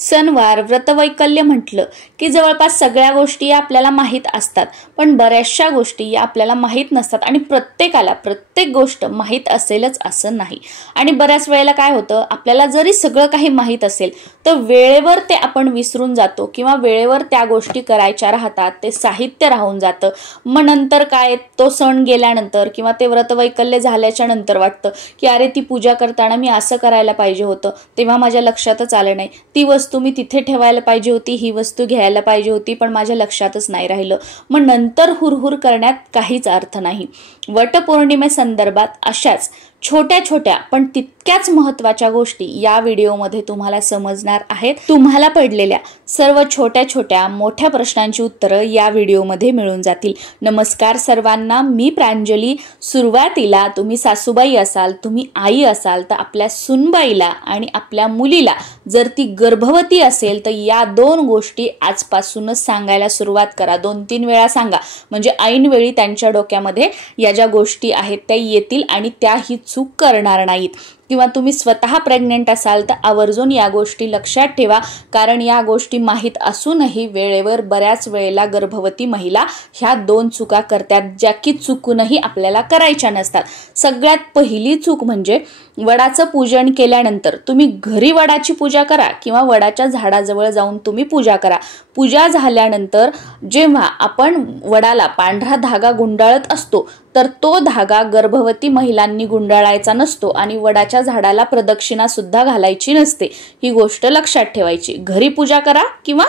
सणवार व्रतवैकल्य म्हटलं की जवळपास सगळ्या गोष्टी आपल्याला माहीत असतात, पण बऱ्याचशा गोष्टी आपल्याला माहीत नसतात आणि प्रत्येकाला प्रत्येक गोष्ट माहीत असेलच असं नाही। आणि बऱ्याच वेळेला काय होतं, आपल्याला जरी सगळं काही माहीत असेल तर वेळेवर ते आपण विसरून जातो किंवा वेळेवर त्या गोष्टी करायच्या राहतात, ते साहित्य राहून जातं। मग नंतर काय, तो सण गेल्यानंतर किंवा ते व्रतवैकल्य झाल्याच्या नंतर वाटतं की अरे ती पूजा करताना मी असं करायला पाहिजे होतं, तेव्हा माझ्या लक्षातच आलं नाही, ती वस्तू मी तिथे ठेवायला पाहिजे होती, ही वस्तू घ्यायला पाहिजे होती, पण माझ्या लक्षातच नाही राहिलं। मग नंतर हुरहुर करण्यात काहीच अर्थ नाही। वटपौर्णिमेसंदर्भात अशाच छोट्या छोट्या पण तितक्याच महत्त्वाच्या गोष्टी या व्हिडिओमध्ये तुम्हाला समजणार आहेत। तुम्हाला पडलेल्या सर्व छोट्या छोट्या मोठ्या प्रश्नांची उत्तरं या व्हिडिओमध्ये मिळून जातील। नमस्कार सर्वांना, मी प्रांजली। सुरुवातीला तुम्ही सासूबाई असाल, तुम्ही आई असाल तर आपल्या सुनबाईला आणि आपल्या मुलीला जर ती गर्भवती असेल तर या दोन गोष्टी आजपासूनच सांगायला सुरुवात करा। 2-3 वेळा सांगा, म्हणजे ऐनवेळी त्यांच्या डोक्यामध्ये या ज्या गोष्टी आहेत त्या येतील आणि त्याही चूक करणार नाहीत। किंवा तुम्ही स्वतः प्रेग्नेंट असाल तर आवर्जून या गोष्टी लक्षात ठेवा, कारण या गोष्टी माहीत असूनही वेळेवर बऱ्याच वेळेला गर्भवती महिला ह्या दोन चुका करतात, ज्या की चुकूनही आपल्याला करायच्या नसतात। सगळ्यात पहिली चूक म्हणजे वडाचं पूजन केल्यानंतर तुम्ही घरी वडाची पूजा करा किंवा वडाच्या झाडाजवळ जाऊन तुम्ही पूजा करा। पूजा झाल्यानंतर जेव्हा आपण वडाला पांढरा धागा गुंडाळत असतो तर तो धागा गर्भवती महिलांनी गुंडाळायचा नसतो आणि वडाच्या झाडाला प्रदक्षिणा सुद्धा घालायची नसते। ही गोष्ट लक्षात ठेवायची। घरी पूजा करा किंवा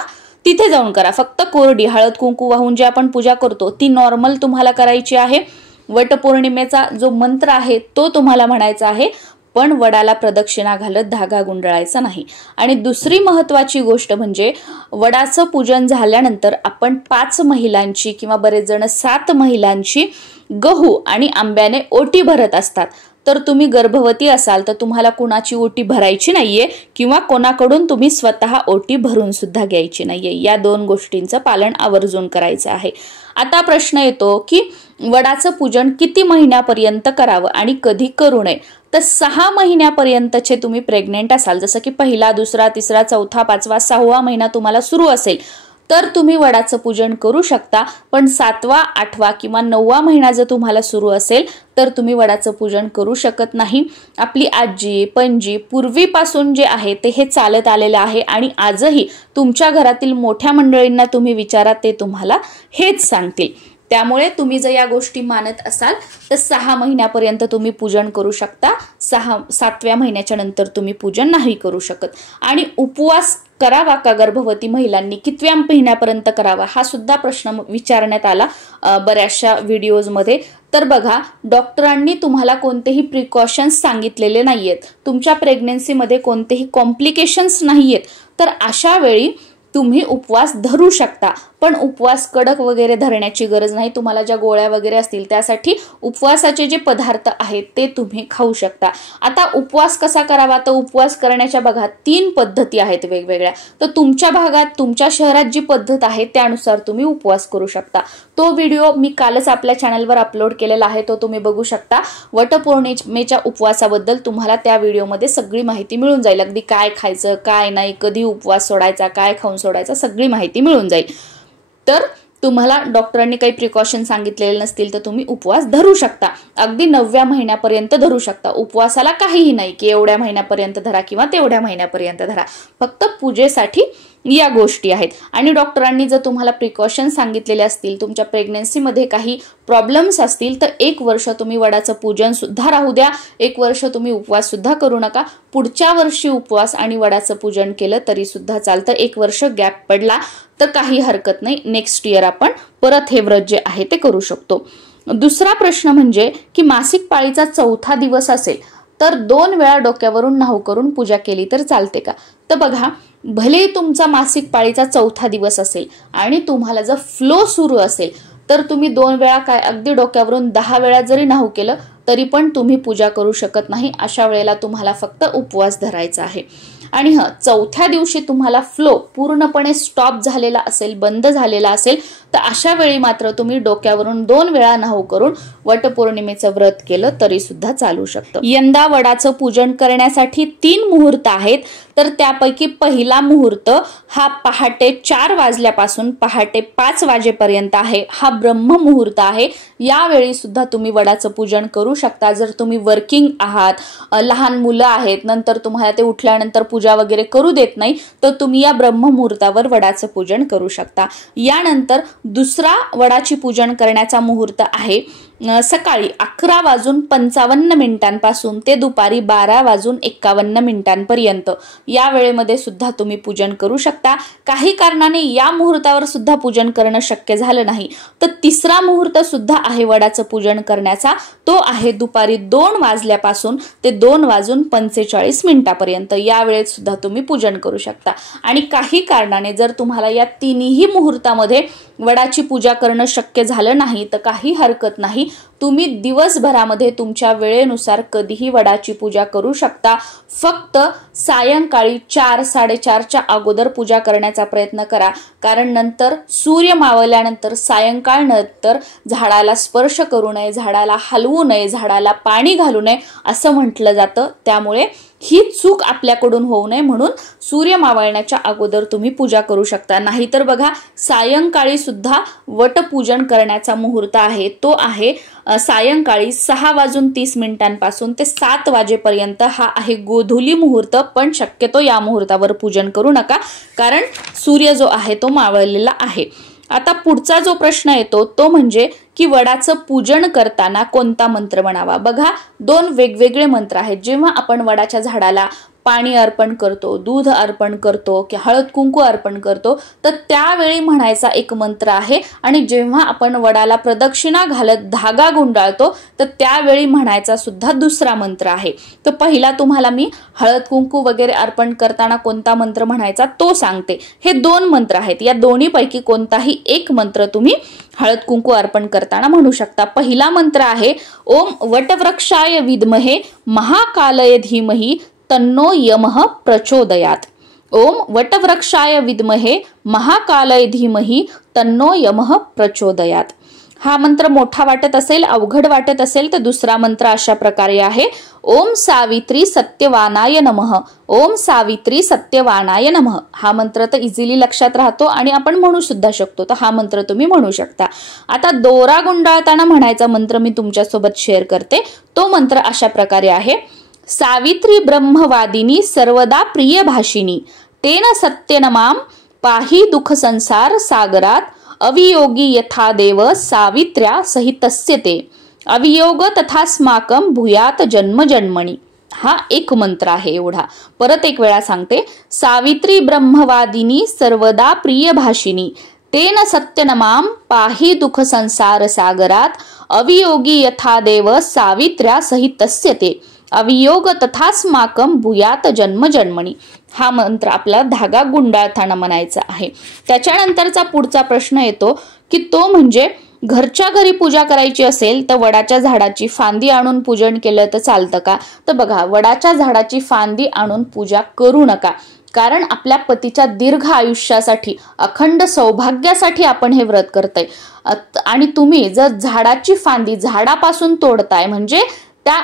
तिथे जाऊन करा, फक्त कोरडी हळद कुंकू वाहून जे आपण पूजा करतो ती नॉर्मल तुम्हाला करायची आहे। वटपौर्णिमेचा जो मंत्र आहे तो तुम्हाला म्हणायचा आहे, पण वडाला प्रदक्षिणा घालत धागा गुंडाळायचा नाही। आणि दुसरी महत्त्वाची गोष्ट म्हणजे वडाचं पूजन झाल्यानंतर आपण 5 महिलांची किंवा बरेच जण 7 महिलांची गहू आणि आंब्याने ओटी भरत असतात। तर तुम्ही गर्भवती असाल तर तुम्हाला कुणाची ओटी भरायची नाहीये किंवा कोणाकडून तुम्ही स्वतः ओटी भरून सुद्धा घ्यायची नाहीये। या दोन गोष्टींचं पालन आवर्जून करायचं आहे। आता प्रश्न येतो की वडाचं पूजन किती महिन्यापर्यंत करावं आणि कधी करू नये। तर 6 महिन्यापर्यंतचे तुम्ही प्रेग्नेंट असाल, जसं की पहिला, दुसरा, तिसरा, चौथा, 5वा, 6वा महिना तुम्हाला सुरू असेल तर तुम्ही वडाचं पूजन करू शकता। पण 7वा, 8वा किंवा 9वा महिना जर तुम्हाला सुरू असेल तर तुम्ही वडाचं पूजन करू शकत नाही। आपली आजी पणजी पूर्वीपासून जे आहे ते हे चालत आलेलं आहे आणि आजही तुमच्या घरातील मोठ्या मंडळींना तुम्ही विचारा, ते तुम्हाला हेच सांगतील। त्यामुळे तुम्ही जर या गोष्टी मानत असाल तर 6 महिन्यापर्यंत तुम्ही पूजन करू शकता। 7व्या महिन्याच्या नंतर तुम्ही पूजन नाही करू शकत। आणि उपवास करावा का गर्भवती महिलांनी, कितव्या महिन्यापर्यंत करावा, हा सुद्धा प्रश्न विचारण्यात आला बऱ्याचशा व्हिडिओजमध्ये। तर बघा, डॉक्टरांनी तुम्हाला कोणतेही प्रिकॉशन्स सांगितलेले नाहीयेत, तुमच्या प्रेग्नन्सीमध्ये कोणतेही कॉम्प्लिकेशन्स नाहीयेत, तर अशा वेळी तुम्ही उपवास धरू शकता। पण उपवास कडक वगैरे धरण्याची गरज नाही। तुम्हाला ज्या गोळ्या वगैरे असतील त्यासाठी उपवासाचे जे पदार्थ आहेत ते तुम्ही खाऊ शकता। आता उपवास कसा करावा, तर उपवास करण्याच्या बघा 3 पद्धती आहेत वेगवेगळ्या। तर तुमच्या भागात, तुमच्या शहरात जी पद्धत आहे त्यानुसार तुम्ही उपवास करू शकता। तो व्हिडिओ मी कालच आपल्या चॅनलवर अपलोड केलेला आहे, तो तुम्ही बघू शकता। वटपौर्णिमेच्या उपवासाबद्दल तुम्हाला त्या व्हिडिओमध्ये सगळी माहिती मिळून जाईल, अगदी काय खायचं काय नाही, कधी उपवास सोडायचा, काय खाऊन सोडायचा, सगळी माहिती मिळून जाईल। तर तुम्हाला डॉक्टरांनी काही प्रिकॉशन सांगितलेले नसतील तर तुम्ही उपवास धरू शकता, अगदी 9व्या महिन्यापर्यंत धरू शकता। उपवासाला काहीही नाही की एवढ्या महिन्यापर्यंत धरा किंवा तेवढ्या महिन्यापर्यंत धरा, फक्त पूजेसाठी या गोष्टी आहेत। आणि डॉक्टरांनी जर तुम्हाला प्रिकॉशन सांगितलेले असतील, तुमच्या प्रेग्नन्सीमध्ये काही प्रॉब्लेम्स असतील तर 1 वर्ष तुम्ही वडाचं पूजन सुद्धा राहू द्या, 1 वर्ष तुम्ही उपवास सुद्धा करू नका। पुढच्या वर्षी उपवास आणि वडाचं पूजन केलं तरी सुद्धा चालतं। 1 वर्ष गॅप पडला तर काही हरकत नाही, नेक्स्ट इयर आपण परत हे व्रत जे आहे ते करू शकतो। दुसरा प्रश्न म्हणजे की मासिक पाळीचा 4था दिवस असेल तर 2 वेळा डोक्यावरून न्हाऊ करून पूजा केली तर चालते का। तर बघा, भले तुमचा मासिक पाळीचा 4था दिवस असेल आणि तुम्हाला जर फ्लो सुरू असेल तर तुम्ही 2 वेळा काय, अगदी डोक्यावरून 10 वेळा जरी न्हाऊ केलं तरी पण तुम्ही पूजा करू शकत नाही। अशा वेळेला तुम्हाला फक्त उपवास धरायचा आहे। आणि 4थ्या दिवशी तुम्हाला फ्लो पूर्णपणे स्टॉप झालेला असेल, बंद झालेला असेल तर अशा वेळी मात्र तुम्ही डोक्यावरून 2 वेळा न्हाऊ करून वटपौर्णिमेचं व्रत केलं तरी सुद्धा चालू शकतं। यंदा वडाचं पूजन करण्यासाठी 3 मुहूर्त आहेत, तर त्यापैकी पहिला मुहूर्त हा पहाटे 4 वाजल्यापासून पहाटे 5 वाजेपर्यंत आहे। हा ब्रह्म मुहूर्त आहे। यावेळी सुद्धा तुम्ही वडाचं पूजन करू शकता। जर तुम्ही वर्किंग आहात, लहान मुलं आहेत, नंतर तुम्हाला ते उठल्यानंतर पूजा वगैरे करू देत नाही, तर तुम्ही या ब्रह्म मुहूर्तावर वडाचं पूजन करू शकता। यानंतर दुसरा वडाची पूजन करण्याचा मुहूर्त आहे सकाळी 11:55 ते दुपारी 12:51 या वेळेमध्ये सुद्धा तुम्ही पूजन करू शकता। काही कारणाने या मुहूर्तावर सुद्धा पूजन करणं शक्य झालं नाही तर तिसरा मुहूर्त सुद्धा आहे वडाचं पूजन करण्याचा, तो आहे दुपारी 2 वाजल्यापासून ते 2:45 या वेळेत सुद्धा तुम्ही पूजन करू शकता। आणि काही कारणाने जर तुम्हाला या तिन्ही मुहूर्तामध्ये वडाची पूजा करणं शक्य झालं नाही तर काही हरकत नाही, तुम्ही दिवसभरामध्ये तुमच्या वेळेनुसार कधीही वडाची पूजा करू शकता। फक्त सायंकाळी 4-4:30च्या अगोदर पूजा करण्याचा प्रयत्न करा, कारण नंतर सूर्य मावळल्यानंतर सायंकाळ नंतर झाडाला स्पर्श करू नये, झाडाला हलवू नये, झाडाला पाणी घालू नये असं म्हटलं जातं। त्यामुळे ही चूक आपल्याकडून होऊ नये म्हणून सूर्य मावळण्याच्या अगोदर तुम्ही पूजा करू शकता। नाहीतर बघा सायंकाळी सुद्धा वटपूजन करण्याचा मुहूर्त आहे, तो आहे सायंकाळी 6:30 ते 7 वाजेपर्यंत हा आहे गोधूली मुहूर्त। पण शक्यतो या मुहूर्तावर पूजन करू नका, कारण सूर्य जो आहे तो मावळलेला आहे। आता पुढचा जो प्रश्न येतो तो म्हणजे की वडाचं पूजन करताना कोणता मंत्र म्हणावा। बघा 2 वेगवेगळे मंत्र आहेत। जेव्हा आपण वडाच्या झाडाला पाणी अर्पण करतो, दूध अर्पण करतो की हळद कुंकू अर्पण करतो तर त्यावेळी म्हणायचा एक मंत्र आहे, आणि जेव्हा आपण वडाला प्रदक्षिणा घालत धागा गुंडाळतो तर त्यावेळी म्हणायचा सुद्धा दुसरा मंत्र आहे। तर पहिला तुम्हाला मी हळद कुंकू वगैरे अर्पण करताना कोणता मंत्र म्हणायचा तो सांगते। हे 2 मंत्र आहेत, या दोन्हीपैकी कोणताही एक मंत्र तुम्ही हळद कुंकू अर्पण करताना म्हणू शकता। पहिला मंत्र आहे ओम वटवृक्षाय विद्महे महाकालय धीमहि तन्नो यमः प्रचोदयात्। ओम वटवृक्षाय विद्महे महाकालय धीमहि तन्नो यमः प्रचोदयात्। हा मंत्र मोठा वाटत असेल, अवघड वाटत असेल तर दुसरा मंत्र अशा प्रकारे आहे ओम सावित्री सत्यवानाय नमः। ओम सावित्री सत्यवानाय नमः। हा मंत्र तर इझिली लक्षात राहतो आणि आपण म्हणू सुद्धा शकतो, तर हा मंत्र तुम्ही म्हणू शकता। आता दोरा गुंडाळताना म्हणायचा मंत्र मी तुमच्या सोबत शेअर करते। तो मंत्र अशा प्रकारे आहे सावित्री ब्रह्मवादिनी सर्वदा प्रिय भाषिनी तेन सत्यनमाम पाहि दुख संसार सागरात अवियोगी यथा देव सावित्र्या सहितस्य ते अवियोग तथास्माकं भूयात जन्म जन्मणी। हा एक मंत्र आहे एवढा। परत एक वेळा सांगते सावित्री ब्रह्मवादिनी सर्वदा प्रिय भाषिनी तेन सत्यनमाम पाहि दुख संसार सागरात अवियोगी यथा देव सावित्र्या सहितस्य ते अवियोग तथास्माकं भूयात जन्म जन्मणी। हा मंत्र आपला धागा गुंडाळताना म्हणायचा आहे। त्याच्यानंतरचा पुढचा प्रश्न येतो की तो म्हणजे घरच्या घरी पूजा करायची असेल तर वडाच्या झाडाची फांदी आणून पूजन केलं तर चालतं का। तर बघा वडाच्या झाडाची फांदी आणून पूजा करू नका, कारण आपल्या पतीच्या दीर्घ आयुष्यासाठी अखंड सौभाग्यासाठी आपण हे व्रत करताय। आणि तुम्ही जर झाडाची फांदी झाडापासून तोडताय म्हणजे त्या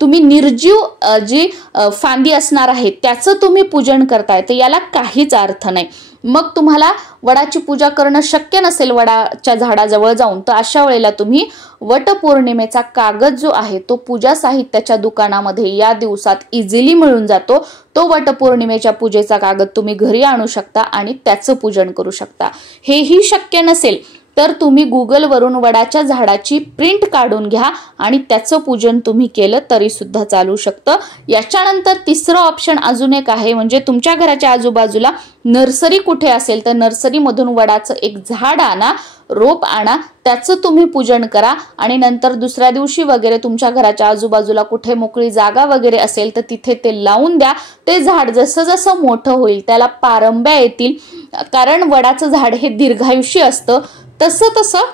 तुम्ही निर्जीव जी फांदी असणार आहे त्याचं तुम्ही पूजन करताय, तर याला काहीच अर्थ नाही। मग तुम्हाला वडाची पूजा करणं शक्य नसेल वडाच्या झाडाजवळ जाऊन, तर अशा वेळेला तुम्ही वटपौर्णिमेचा कागद जो आहे तो पूजा साहित्याच्या दुकानामध्ये या दिवसात इझिली मिळून जातो। तो वटपौर्णिमेच्या पूजेचा कागद तुम्ही घरी आणू शकता आणि त्याचं पूजन करू शकता। हेही शक्य नसेल तर तुम्ही गुगल वरून वडाच्या झाडाची प्रिंट काढून घ्या आणि त्याचं पूजन तुम्ही केलं तरी सुद्धा चालू शकतं। याच्यानंतर तिसरं ऑप्शन अजून एक आहे, म्हणजे तुमच्या घराच्या आजूबाजूला नर्सरी कुठे असेल तर नर्सरीमधून वडाचं एक झाड आणा, रोप आणा, त्याचं तुम्ही पूजन करा आणि नंतर दुसऱ्या दिवशी वगैरे तुमच्या घराच्या आजूबाजूला कुठे मोकळी जागा वगैरे असेल तर तिथे ते लावून द्या। ते झाड जसं जसं मोठं होईल त्याला पारंब्या येतील, कारण वडाचं झाड हे दीर्घायुष्य असतं। तसं तसं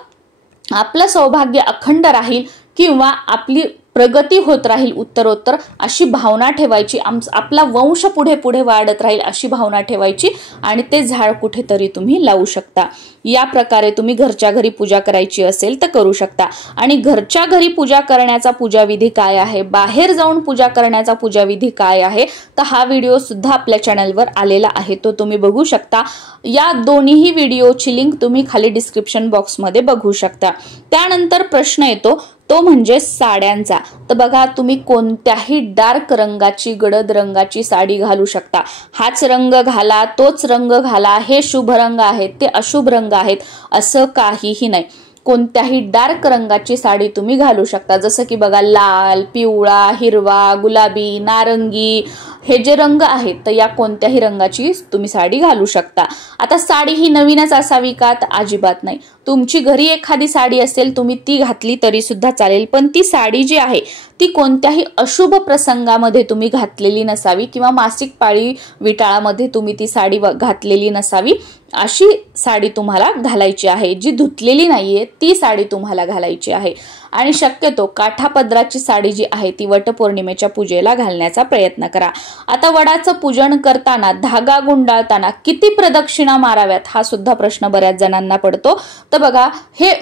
आपलं सौभाग्य अखंड राहील किंवा आपली प्रगती होत राहील उत्तरोत्तर अशी भावना ठेवायची, आपला वंश पुढे पुढे वाढत राहील अशी भावना ठेवायची आणि ते झाड कुठेतरी तुम्ही लावू शकता। या प्रकारे तुम्ही घरच्या घरी पूजा करायची असेल तर करू शकता। आणि घरच्या घरी पूजा करण्याचा पूजाविधी काय आहे, बाहेर जाऊन पूजा करण्याचा पूजाविधी काय आहे, तर हा व्हिडिओ सुद्धा आपल्या चॅनलवर आलेला आहे, तो तुम्ही बघू शकता। या दोन्ही व्हिडिओची लिंक तुम्ही खाली डिस्क्रिप्शन बॉक्समध्ये बघू शकता। त्यानंतर प्रश्न येतो तो म्हणजे साड्यांचा। तर बघा, तुम्ही कोणत्याही डार्क रंगाची, गडद रंगाची साडी घालू शकता। हाच रंग घाला, तोच रंग घाला, हे शुभ रंग आहेत, ते अशुभ रंग आहेत असं काहीही नाही। कोणत्याही डार्क रंगाची साडी तुम्ही घालू शकता। जसं की बघा, लाल, पिवळा, हिरवा, गुलाबी, नारंगी हे जे रंग आहेत, तर या कोणत्याही रंगाची तुम्ही साडी घालू शकता। आता साडी ही नवीनच असावी का, तर अजिबात नाही। तुमची घरी एखादी साडी असेल, तुम्ही ती घातली तरी सुद्धा चालेल, पण ती साडी जी आहे ती कोणत्याही अशुभ प्रसंगामध्ये तुम्ही घातलेली नसावी किंवा मासिक पाळी विटाळामध्ये तुम्ही ती साडी घातलेली नसावी। अशी साडी तुम्हाला घालायची आहे, जी धुतलेली नाहीये ती साडी तुम्हाला घालायची आहे। आणि शक्यतो काठापदराची साडी जी आहे ती वटपौर्णिमेच्या पूजेला घालण्याचा प्रयत्न करा। आता वडाचं पूजन करताना, धागा गुंडाळताना किती प्रदक्षिणा माराव्यात हा सुद्धा प्रश्न बऱ्याच जणांना पडतो। तर बघा, हे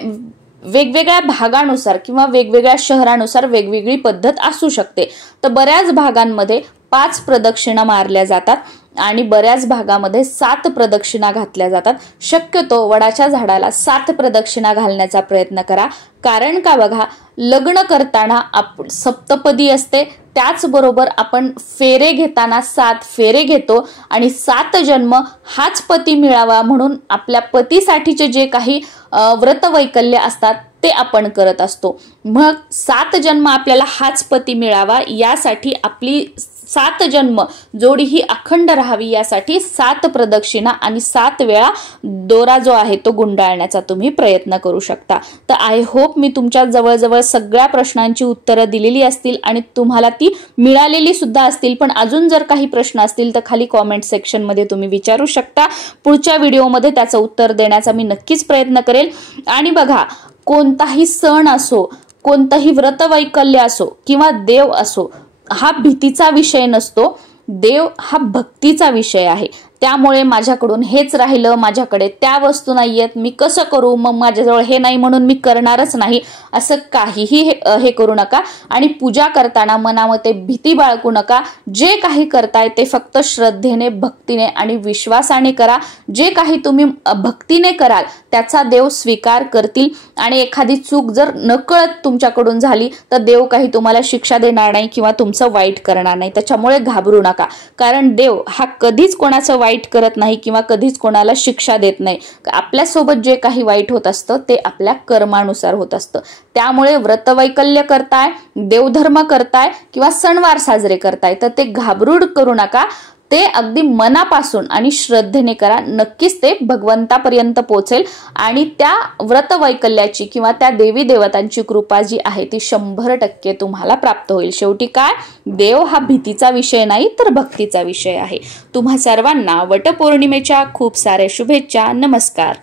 वेगवेगळ्या भागानुसार किंवा वेगवेगळ्या शहरानुसार वेगवेगळी पद्धत असू शकते। तर बऱ्याच भागांमध्ये 5 प्रदक्षिणा मारल्या जातात आणि बऱ्याच भागामध्ये 7 प्रदक्षिणा घातल्या जातात। शक्यतो वडाच्या झाडाला 7 प्रदक्षिणा घालण्याचा प्रयत्न करा। कारण का बघा, लग्न करताना सप्तपदी असते, त्याचबरोबर आपण फेरे घेताना 7 फेरे घेतो आणि 7 जन्म हाच पती मिळावा म्हणून आपल्या पतीसाठीचे जे काही व्रतवैकल्य असतात ते आपण करत असतो। मग 7 जन्म आपल्याला हाच पती मिळावा यासाठी आपली 7 जन्म जोडी ही अखंड राहावी यासाठी 7 प्रदक्षिणा आणि 7 वेळा दोरा जो आहे तो गुंडाळण्याचा तुम्ही प्रयत्न करू शकता। तर आय होप मी तुमच्या जवळजवळ सगळ्या प्रश्नांची उत्तरं दिलेली असतील आणि तुम्हाला ती मिळालेली सुद्धा असतील। पण अजून जर काही प्रश्न असतील तर खाली कॉमेंट सेक्शन मध्ये तुम्ही विचारू शकता। पुढच्या व्हिडिओमध्ये त्याचं उत्तर देण्याचा मी नक्कीच प्रयत्न करेल। आणि बघा, कोणताही सण असो, कोणतंही व्रतवैकल्य असो किंवा देव असो, हा भीतीचा विषय नसतो, देव हा भक्तीचा विषय आहे। त्यामुळे माझ्याकडून हेच राहिलं, माझ्याकडे त्या वस्तू नाहीयेत, मी कसं करू, मग माझ्याजवळ हे नाही म्हणून मी करणारच नाही, असं काहीही हे करू नका। आणि पूजा करताना मनामध्ये भीती बाळगू नका। जे काही करताय ते फक्त श्रद्धेने, भक्तीने आणि विश्वासाने करा। जे काही तुम्ही भक्तीने कराल त्याचा देव स्वीकार करतील आणि एखादी चूक जर नकळत तुमच्याकडून झाली तर देव काही तुम्हाला शिक्षा देणार नाही किंवा तुमचं वाईट करणार नाही। त्याच्यामुळे घाबरू नका, कारण देव हा कधीच कोणाचं वाईट करत नाही किंवा कधीच कोणाला शिक्षा देत नाही। आपल्यासोबत जे काही वाईट होत असतं ते आपल्या कर्मानुसार होत असतं। त्यामुळे व्रतवैकल्य करताय, देवधर्म करताय किंवा सणवार साजरे करताय तर ते घाबरूड करू नका, ते अगदी मनापासून आणि श्रद्धेने करा। नक्कीच ते भगवंतापर्यंत पोहोचेल आणि त्या व्रतवैकल्याची किंवा त्या देवी देवतांची कृपा जी आहे ती 100% तुम्हाला प्राप्त होईल। शेवटी काय, देव हा भीतीचा विषय नाही तर भक्तीचा विषय आहे। तुम्हा सर्वांना वटपौर्णिमेच्या खूप साऱ्या शुभेच्छा। नमस्कार।